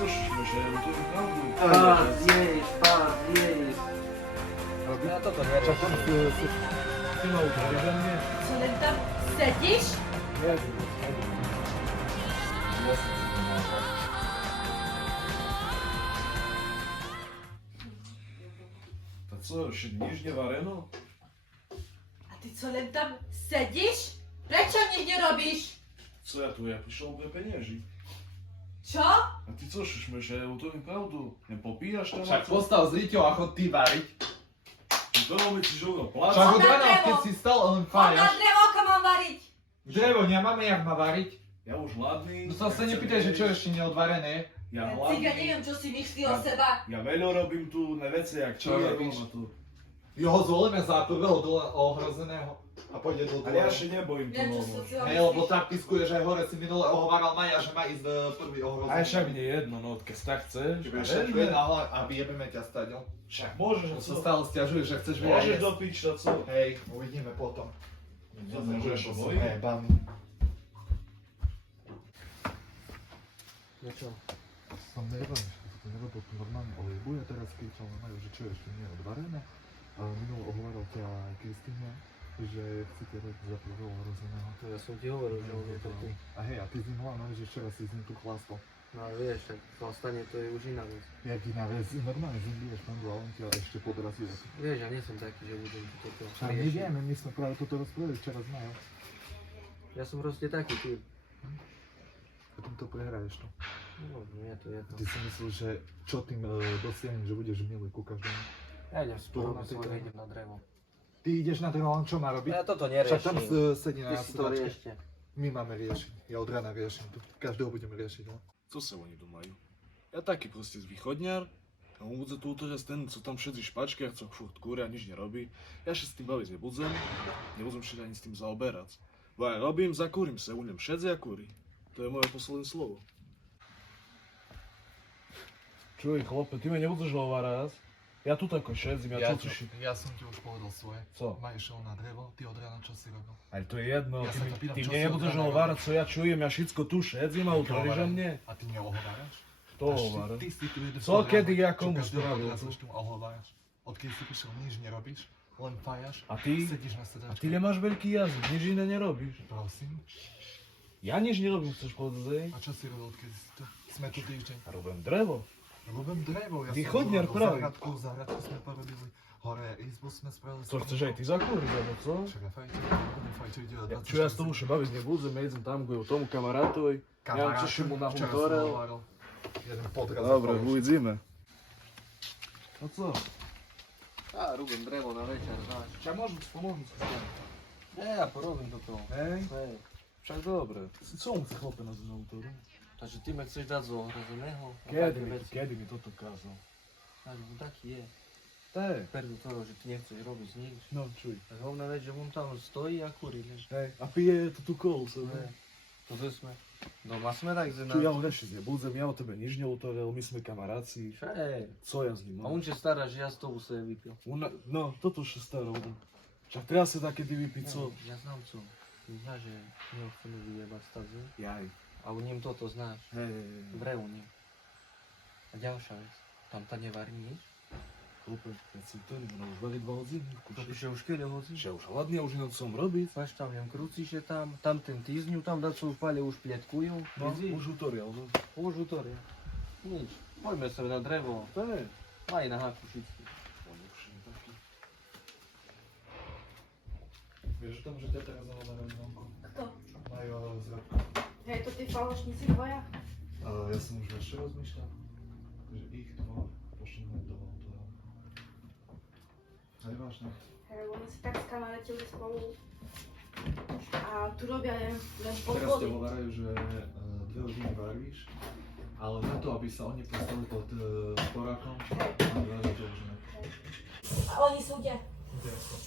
Слушай, że to naprawdę... Zjeść. Ja to nie Czekam, ty na uwagę mnie. Co ty tam siedzisz? Nie, To co, siedmisz nie wareno? A ty co tam siedzisz? Prečo nič nerobíš? Co ja tu, ja piszę o pieniędzy. Čo? A ty co, szyszmy się, to prawdu. Nie popijasz tam? Však postav zriteľ a chod ty variť. Ty to myslíš, že ono plač? Však od na rána, drevo. keď si stal, len Chod na fájaš. drevo, ako mám variť? Drevo nemáme, jak má variť. Ja už hladný. No sa nepýtaj, že čo ešte neodvarené. Ja Ciga, hladný. neviem, čo si myslí o seba. Ja veľa robím tu na veci, jak Čo robíš? Tu. Jeho zvolíme za prvého ohrozeného a pôjde do Ale ja dvora. še nebojím to Neviem, čo si novo. o seba Hej, lebo myslíš. tak piskuje, že hore si minule ohováral Maja, že má ísť prvý A ohrozený. však mne jedno, no keď si tak chceš. Čiže všetko je na hlav a vyjebeme ťa stať, jo? Však môžeš, Že a sa co? stále stiažuješ, že chceš veľa Môžeš jesť. dopiť, a co? Hej, uvidíme potom. Môžeš to bojí? Hej, ban. No čo? Som neviem, že to nerobil tu normálne olejbu, ja teraz kričal na Maju, že čo ešte nie je odvarené. A minul ohováral ťa Kristína, že chcete robiť za prvého ohrozeného. No ja som ti hovoril, že on je to tu. A hej, a ty s ním hlavne, že včera si s ním tu chlastol. No ale vieš, tak to ostane, to je už iná vec. Jak iná vec, normálne s ním budeš pandu a on ťa ešte podrazí. Vieš, ja nie som taký, že budem ti toto Však nevieme, my sme práve toto rozprávali včera s Majou. Ja som proste taký, ty. Potom to prehraješ to. No, nie, to je jedno. Ty si myslíš, že čo tým dosiahnem, že budeš milý ku každému? Ja idem spolu na na tej svoje, téme. idem na drevo. Ty ideš na drevo, on čo má robiť? Ja toto Však tam neriešim. sedí Ty na si to sedačke. riešte. My máme riešiť. Ja od rána riešim tu. Každého budeme riešiť, no. Co sa oni domajú? Ja taký proste východňar. A on bude tu teraz ten, co tam všetci špačky a co furt kúria, nič nerobí. Ja sa s tým baviť nebudem. Nebudem sa ani s tým zaoberať. Bo ja robím, zakúrim sa, u ňom všetci a kúri. To je moje posledné slovo. Čuj, chlope, ty ma nebudeš hovárať. Ja tu tako šedzím, ja tu si... Ja som ti už povedal svoje. Co? Maj išiel na drevo, ty od rána čo si robil? Ale to je jedno, Ja sa to pýtam, ty čo mne si nebudeš od rána hovárať, co ja čujem, ja všetko tu šedzím a utvoríš o mne. A ty mňa ohováraš? To hovára. Ty si tu jeden Co, kedy, ja komu spravil? spravil? Čo tu ohováraš? Odkedy si prišiel, nič nerobíš, len fájaš, A ty? sedíš na A sedačke. ty nemáš veľký jazyk, nič iné nerobíš. Prosím. Ja nič nerobím, chceš povedať? A čo si robil, odkedy si tu? Sme tu týždeň. A robím drevo. Robím drevo, ja Východňar som pravý. záhradku sme porobili. Hore izbu sme spravili. Co, chceš aj ty zakúriť, alebo co? Však ja fajče ide o 24. Čo ja s tomu už baviť nebudem, ja idem tam k tomu kamarátovi. Ja vám čo mu nahútorel. Jeden podraz. Dobre, uvidíme. A co? Ja robím drevo na večer, znáš. Ja môžem pomôcť. Ja porobím do toho. Hej, Hej. však dobre. Co mu chce chlope na autor? Takže ty ma chceš dať z ohrozeného? A také veci. Kedy mi toto kázal? Ale on taký je. Hej, Perdu toho, že ty nechceš robiť nič. no čuj. Tak hlavná vec, že on tam stojí a kúri, vieš. Hej, a pije tú kolu sa, Hej. To sme. Doma sme tak, že Čuj, ja ho rešiť nebudem, ja o tebe nič neutoril, my sme kamaráci. Hej. Co ja s ním A on sa stará, že ja z toho sa vypil. No, toto už sa stará. Však treba sa také ty vypiť, co? Ja znam co. Ty znáš, že neho chceme vyjebať stav, že? Jaj. A u ním toto znáš. Hej. Dobre u ním. A ďalšia vec. Tam ta nevarí nič? Chlope, ja si to no už varí 2 hodiny. Že už keľo hodí? Že už hladný a už inak som robiť. Máš tam, neviem, krúciše tam ten týzňu tam dať sú v pale, už plietkujú. No, Vidíš? už utorial, no. Už utoria. Nič. Poďme sa na drevo. Hej. Aj na háku všetky. Vieš o tom, že ťa teraz zavolávajú zvonku? Kto? Majú zradku. Hej, to tí falošníci dvoja? Ja som už ešte rozmýšľal, že ich dvoch pošleme do autora. Aj vážne. Hej, oni si tak skamaretili spolu. A tu robia len Teraz podvody. ťa hovorajú, že 2 hodiny varíš, ale na to, aby sa oni postali pod sporákom, mám 2 hodiny. A oni sú kde?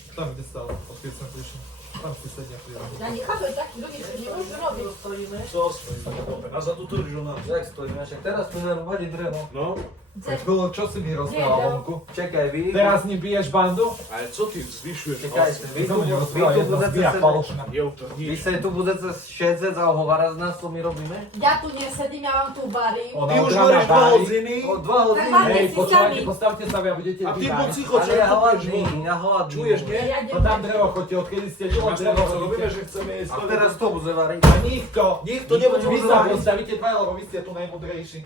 Tam, kde stál, odkedy sme prišli. Tam si sedne pri Ja nie chápem takých ľudí, čo nemôžu robiť. Stojíme? Co stojí? A za tú trž u nás. Jak stojíme? Však teraz tu nerobali drevo. No, Veď bolo, čo si mi rozprával Nie, vonku? Čekaj, vy... Teraz mi biješ bandu? ale co ty zvyšuješ? Čekajte, vy tu, To mi vy rozprával tu jedna budete zbija sebe... falošná. Jo, to Vy nič. sa tu budete šedzec a ohovárať z nás, co my robíme? Ja tu nesedím, ja vám tu varím. Ona Ty už od rána hovoríš 2 varí. hodiny O 2 hodiny. Hej, Hej, si počúvajte, sami. postavte sa vy a budete a ty vyváriť. buď cicho, Ale čo ja to hladný, ja hladný. Čuješ, nie? Ja To tam drevo chodte, odkedy ste tu, Máš drevo to robíme, chodíte. že chceme jesť. A teraz to bude variť. A nikto, Nikto nebude vy môcť sa variť. postavíte dva, lebo vy ste tu najmudrejší.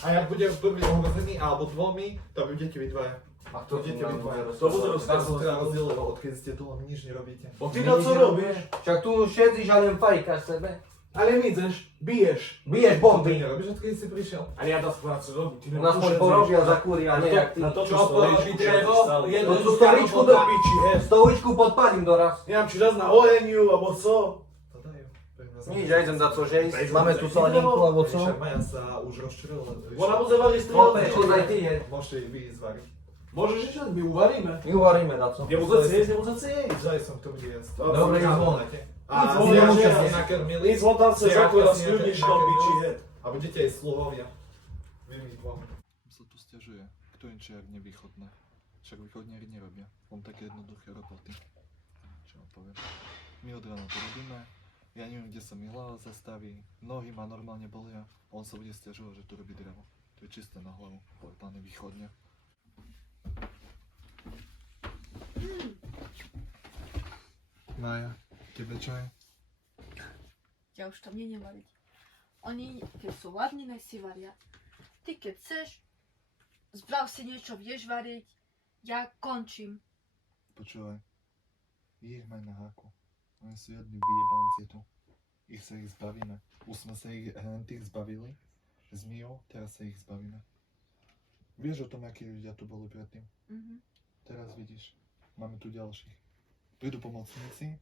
A jak bude prvý ohrozený, alebo dvomi, to budete vy dvaja. A to Budete vy dvaja. To bude Nás to teda rozdielovať, odkedy ste tu, len nič nerobíte. Bo ty na co robíš? Však tu šedzíš a len fajkáš sebe. Ale my ideš, biješ. Biješ Ty bomby. nerobíš, odkedy si prišiel? Ale ja dám prácu robiť. Ty U nás poď porobia za kúry a nie jak ty. Na to, čo Čo stojíš, porobí drevo, jednu tú stoličku do- piči, hes. Stovičku podpalím doraz. Neviem, či raz na oheniu, alebo co. To dajú. Nič, ja idem dať co, že ísť. Máme tu saleninku alebo co? Maja sa už rozčuril. Ona bude variť Chlape, strieľať. čo daj ty je? Môžete ich vy zvariť. Môžeš ešte, my uvaríme. My uvaríme na co. Nemusíte jesť, nemusíte jesť. Zaj som k tomu jesť. Dobre, ja ísť von. A Ísť von, zvieratka ja ste že- nakrmili. Ísť von tam sa Zvieratka zakúra si skľudnič do nakrmili. piči, het. A budete aj sluhovia. Vy mi dvom. Sa tu stiažuje, kto im čiarne východné. Však východniari nerobia, on také jednoduché roboty. Čo vám poviem. My od rána to robíme, ja neviem, kde sa mi hlava zastaví, nohy ma normálne bolia, on sa bude stiažovať, že tu robí drevo. To je čisté na hlavu, povedané východne. Maja, tebe čo je? Ja už tam nie variť. Oni, keď sú hladní, nech si varia. Ty keď chceš, zbrav si niečo, vieš variť, ja končím. Počúvaj, ich maj na háku. Oni sú jedni vyjebanci tu. Ich sa ich zbavíme. Už sme sa ich tých zbavili. S Mijou, teraz sa ich zbavíme. Vieš o tom, akí ľudia tu boli predtým? Teraz vidíš, máme tu ďalších. Prídu pomocníci,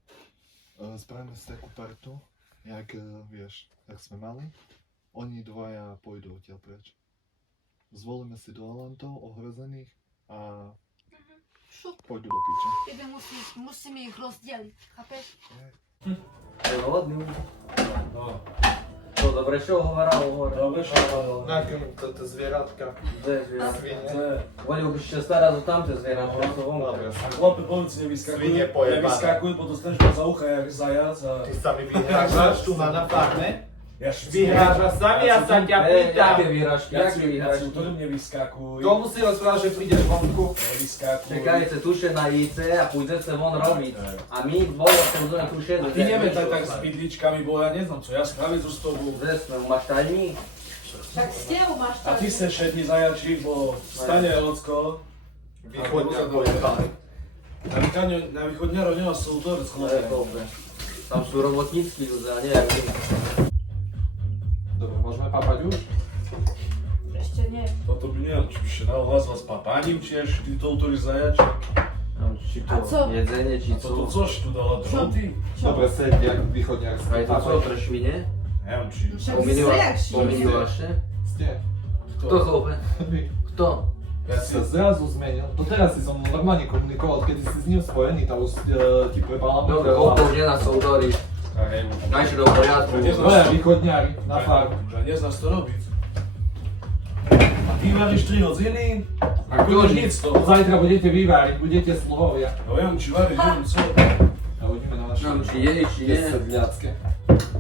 spravíme si takú partu, jak vieš, jak sme mali. Oni dvaja pôjdu odtiaľ preč. Zvolíme si do Alantov ohrozených a Šup, pôjdu do piče. musíme ich rozdeliť, chápeš? Je hladný. No, To dobre, čo ohováral, ohováral. dobre, čo Nakrm toto zvieratka. Kde je zviera? Svine. Volil by ste starať o tamte zvieratá, to vonka. Dobre. A chlape, povedz, nevyskakuj. Svine pojebané. Nevyskakuj, potom dostaneš ma za ucha, jak zajac a... Ty sa mi vyhrážaš tu na farme? Ja Vyhrážaš sa mi, ja sa ťa Hej, pýtam. jaké výražky, jaké výražky. Ktorým nevyskakuj. Komu si rozprával, že prídeš vonku? Nevyskakuj. Čekajte, tuše na jice a pôjdete von robiť. A my dvoje sa budeme tuše. A ty neviem tak s bydličkami, bo ja neznám, čo ja spraviť so s tobou. Kde sme, máš tajní? Však stehu máš A ty se šedni zajačík, bo stane Ocko. Východňa pojebaný. Na východňarov nemá súdor s To je chlapom. dobre. Tam sú robotnícky ľudia, nie jak my. Dobre, môžeme papať už? Ešte nie. Toto by neviem, či by še dal hlas s papánim, či až ty to autoriš zajačík. Či A co? to jedzenie, či A toto co? což tu dala droty? Dobre, seď, jak východňar Aj to co, trešvine? Neviem, či... Však zajak Pomývaše? Ste. Kto chlpe? Vy. Kto? Ja si... Sa zrazu zmenil. To teraz si som normálne komunikoval, keď si s ním spojený, tá už ti prepala. Dobre, opoužena sa udorí. A hej, Najšie do poriadku. Dvoja východňári na farmu. Že neznáš to robiť. A ty varíš 3 hodiny? A Kto kúžiš ži- nic z toho. Zajtra budete vyváriť, budete sluhovia. No viem, či varíš, neviem co. A hodíme na naše Nám či je, či nie. sedliacké.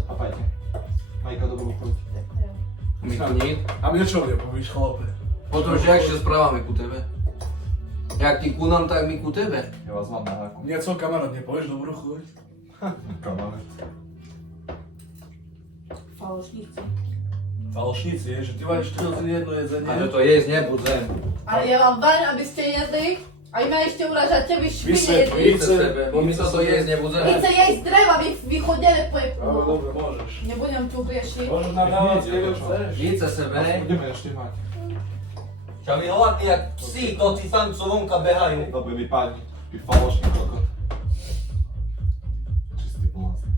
Papajte. Majka, dobrú chuť. My tu nie. A mne čo mne povíš, chlape? Potom, že jak sa správame ku tebe? Jak ty ku nám, tak my ku tebe. Ja vás mám na háku. Mne co, kamarát, nepovieš dobrú chuť? Kamarát. Falošníci. Falošníci, je, že ty varíš 3 hodiny jedno jedzenie. Ale to jesť nebudem. Ale ja vám varím, aby ste jedli, a vy ma ešte uražate, vy špine Vysvetli. jedli. Více sebe, bo my toto jesť nebudeme. Více jesť dreva, vy chodili po... Ale dobre, môžeš. Nebudem tu hriešiť. Môžeš nám dávať, neviem, chceš. Více sebe. Budeme ešte mať. Čo vy hladní jak psi, to tí tam co vonka behajú. Dobre, vypadni. Vy falošný kokot. Čistý bláznik.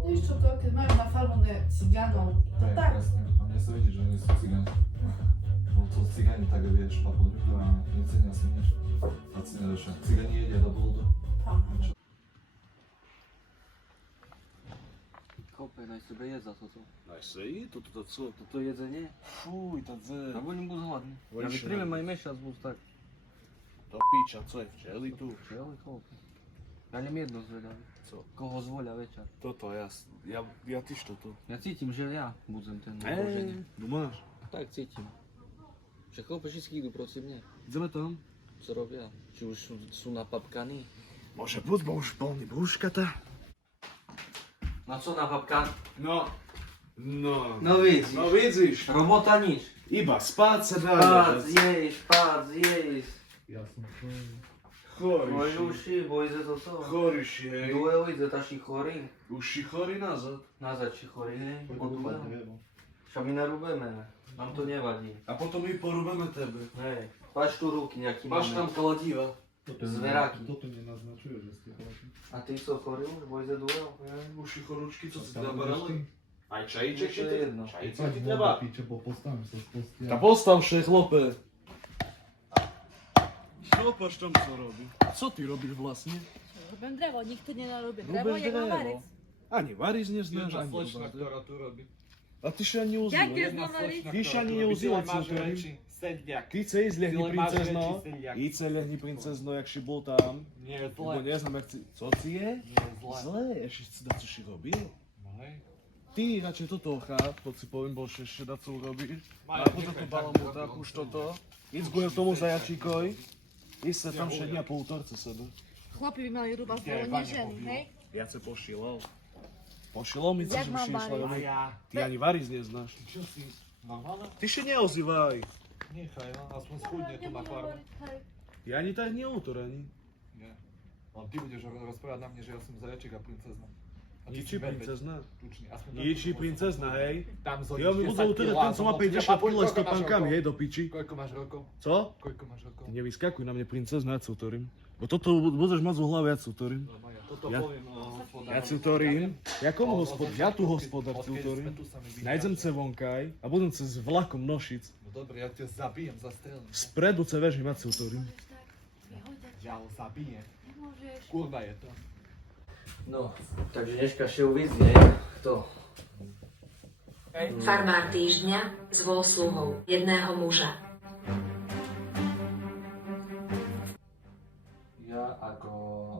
Víš čo, to, keď majú na farmu cigánov, to Hej, tak. presne. A mne sa vidí, že oni sú cigáni. No to cigáni tak vieš, papuľujú a necenia si nič. A cigáni jedia do blúdu. Aha. Chłopie, naj sobie je za to co. Najsej, to co? To jedzenie? Fuj, to dze. A bo nie był głodny. Ja Oni się wytrymy najeść. maj miesiąc, był tak. To picia, co je wčeli tu? Przyjęły chłopie. Ja nie jedno zvedavý. Co? Koho zvolia večer. Toto, ja tyž toto. Ja cítim, že ja budem ten nabožený. Dumáš? Tak cítim. Že chłopie všetky idú proti mne. Ideme tam? Co robia? Či už sú napapkaní? Może buď, bo už plný brúškata. Na co napapkaní? No. No vidíš. No vidíš. Robota nič. Iba spát sa dá. Spác, jesť. Ja som Moji Chorý. uši, boj ze toto. Chorý, hej. Duel ide, taši chorí. Uši chorý nazad. Nazad či chorí, hej. Poď Po rúbať duel. drevo. Však my narúbeme. Nám to nevadí. A potom my porúbeme tebe. Hej. Pač tu ruky nejaký Máš tam máme. kladiva. Zveráky. Toto nenaznačuje, že ste chlapi. A ty co chorí už? Boj ze duel? Uši chorúčky, co si Tam nabarali? Aj čajíček To je jedno. Čajíček Poď ti von treba. do piče, bo postavím sa z postia. Tá postav še, chlope. Chlopaš tam co robí? A co ty robíš vlastne? Robím drevo, nikto nenarobí Robíš drevo, jak drevo. mám variť. Ani variť neznáš, Jedna ani slečna, robať. ktorá tu robí. A ty še ani Jak neuzývaj. je znam variť? Ty še ani neuzývaj, co to je. Sedňak. Ty chce ísť lehni Ty len máš princezno. reči, sedliak. Íď se lehni princezno, jak si bol tam. Nie je Lebo zle. neznám, jak si... Co ti je? Nie je zle. Zlé, ešte si dá, co si robil. No hej. Ty radšej toto cháp, to si poviem, bol ešte dá, co urobíš. Maja, A potom nechaj, to tak balamúta, robil, už on toto. Íď k tomu zajačíkoj. Ísť sa tam Ja šedňa po útorce sebe. Chlapi by mali rúbať Ja drevo, je nie Vania ženy, pobil. hej? Viac se pošilal. Pošilal mi Jak že mám už si išla variť? domov. Maja, Ty ani variť neznáš. čo si? Normálne? Ty še neozývaj. Nechaj, no, aspoň schudne tu na farme. Ty ani tak neautor ani. Nie. Len ty budeš rozprávať na mne, že ja som zajaček a princezna. A ty Niči si medveď. princezna. Tučný. Aspoň Niči princezna, hej. Tam zhodíš Jo, mi 10 budú utrieť kilá, ten, co má som 50 bol- kg s Koľko máš topánkami, rokov? hej, do piči. Koľko máš rokov? Co? Koľko máš rokov? Ty nevyskakuj na mne princezna, ja cutorím. Bo toto budeš mať zo hlavy, ja cutorím. No, Maja, toto Ja- poviem hospodárovi. Ja cutorím. Ja komu hospodár? Ja tu hospodár Odkedy sme cutorím. tu, sa mi vydáš. Najdem ce vonkaj a budem cez vlakom Nošic. No dobre, ja ťa zabijem, zastrelím. Spredu ce vežím, ja cutorím. Ja ho zabijem. Nemôžeš. Kurva je to. No, takže dneška še uvidí, kto? Farmár týždňa zvol sluhou jedného muža. Ja ako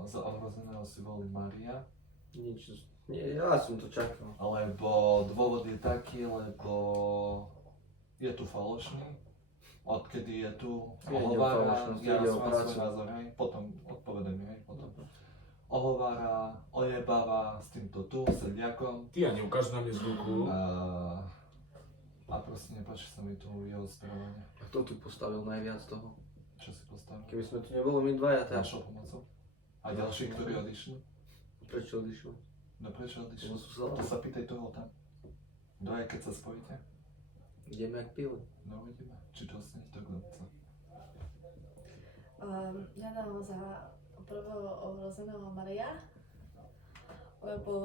za ohrozeného si volím Maria, Nič, nie, ja som to čakal. lebo dôvod je taký, lebo je tu falošný. Odkedy je tu, Ide o ohovára, falošnosť, ja ide o som aj prácu. svoj názor, hej, potom odpovedaj mi, hej, potom. Ohovára, ojebáva s týmto tu, sediakom Ty ani ukáž na mne z ruku. a proste nepáči sa mi tu jeho správanie. A kto tu postavil najviac toho? Čo si postavil? Keby sme tu neboli my dvaja, tak Našou pomocou? A ďalší, ktorí odišli? prečo odišiel? No prečo odišli? Lebo sú sa- To sa pýtaj toho tam. Kto je, keď sa spojíte? Ideme jak pili. No uvidíme, či to ostane tak chce. Ja dám za prvého ohrozeného Maria, lebo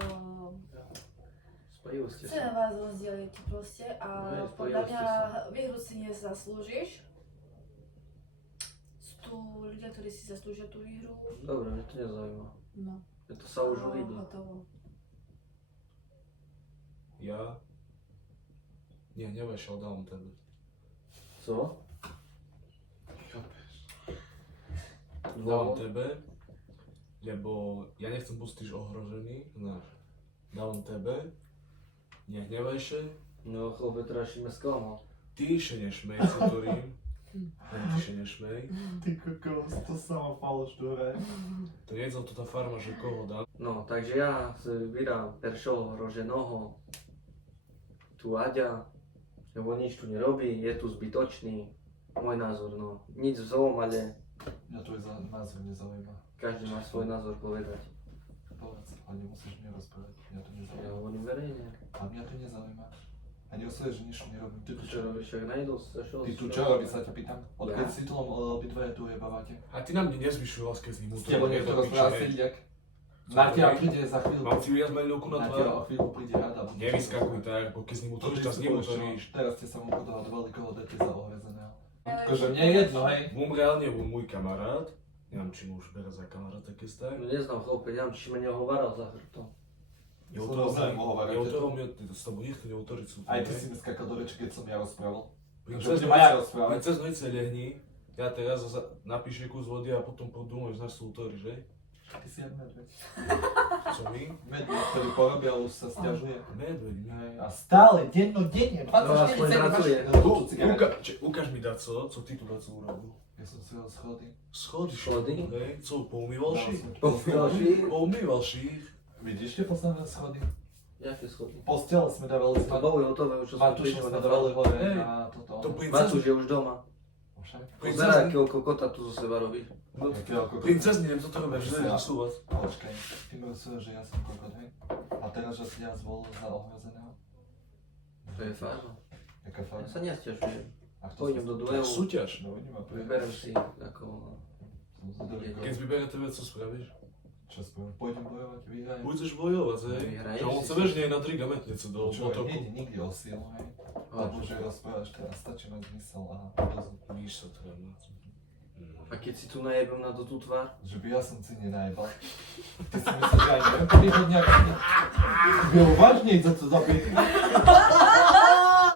Spojili ste chcem sa. vás rozdeliť proste a No, podľa spojili mňa ste sa. výhru si nezaslúžiš. Sú tu ľudia, ktorí si zaslúžia tú výhru. Dobre, mňa to nezaujíma. No. Ja to sa už A uvidí. hotovo. Ja? Nie, nevešiel, dám tebe. Co? Dám Dôvod? tebe, lebo ja nechcem pustiť ohrožený, znáš. Dávam tebe, nehnevaj še, No chlopie, teraz si ma sklamal. ty še nešmej, cutorím. Ty še nešmej. Ty kokos, to samo faloštúre. To nie je to tá farma, že koho dám. No, takže ja si vybírám peršoho hroženého, tu Aďa, lebo nič tu nerobí, je tu zbytočný. Môj názor, no. Nič v zlom, ale Mňa tvoj názor nezaujíma. každý má svoj názor povedať. Povedz, ale nemusíš mne rozprávať. Mňa to Ja nezaujíma. hovorím verejne. A mňa to nezaujíma. A neosvedeš, že nič nerobím. Ty tu Čo čo robíš, však najdol sa čo? Ty tu čo robíš, sa ťa pýtam? Odkedy si tu obidvaja tu jebávate? A ty na mne nezvyšuj láske z ním. S tebou niekto rozpráva sediak? Na teba príde za chvíľu. Mám ti viac maľovku na Na tvár. teba o chvíľu príde rada. Nevyskakuj tak, bo keď s ním utočíš, tak s ním utočíš. Teraz ste sa mu podávať veľkého dáte za ohrezeného. Akože mne je jedno, hej. Mum reálne bol môj kamarát. Neviem, či mu už bere za kamaráta, keď staj. No neznám chlopie, neviem, či ma nehovaral za chrbtom. to s tobou nikto neutvorí sú. Aj ty si mi skakal do reči, keď som ja rozprával. Princezno, Že budem aj ja rozprávať. princeznovice ľahni, ja teraz napíš kus vody a potom podumuješ, znaš sú útoríš, hej? Ty si jak medveď. Čo my? Medveď, ktorý porobí, ale už sa stiažuje. Medveď, my. Hej, a stále, dennodenne, 24 No, aspoň pracuje. Ukáž mi Daco, co ty tu Daco urobil. Ja som si ho schody. Schody, Schody? hej? Co, poumýval šich? Poumýval šich? Poumýval šich. Vidíš tie posledné schody? Jaké schody? Postel sme dávali To boli hotové, už čo som Matúša prišiel sme na dávali hore Hej. na toto. To Matúš princezne, je už doma. Však? Pozeraj, akého kokota tu zo seba robí. princezne, neviem, co to robíš, že Ja. zasúvať. Počkaj, ty mi rozsúvaš, že ja som kokot, hej? A teraz, že si ja zvolil za ohrozeného? To je fážno. Jaká Ja fakt? sa nesťažujem. A kto Pôjdem do To je duelu, súťaž. No vidím, a to je... vyberem si ako... Som zvedavý, Keď vyberie tebe, co spravíš? čo spravím? Pôjdem bojovať, vyhrajem. Budeš bojovať, hej? Vyhraješ Čo on si sa sa. bežne aj na 3 gametnice do Čo, potoku. nie je nikdy o sílu, hej? Lebo že rozprávaš teraz, stačí mať zmysel a rozum. Víš sa teda. A keď si tu najebem na tú tvár? Že by ja som si nenajebal. Ty si myslíš, že aj neviem, kedy ho nejak... Bylo vážne ísť za to zabiť.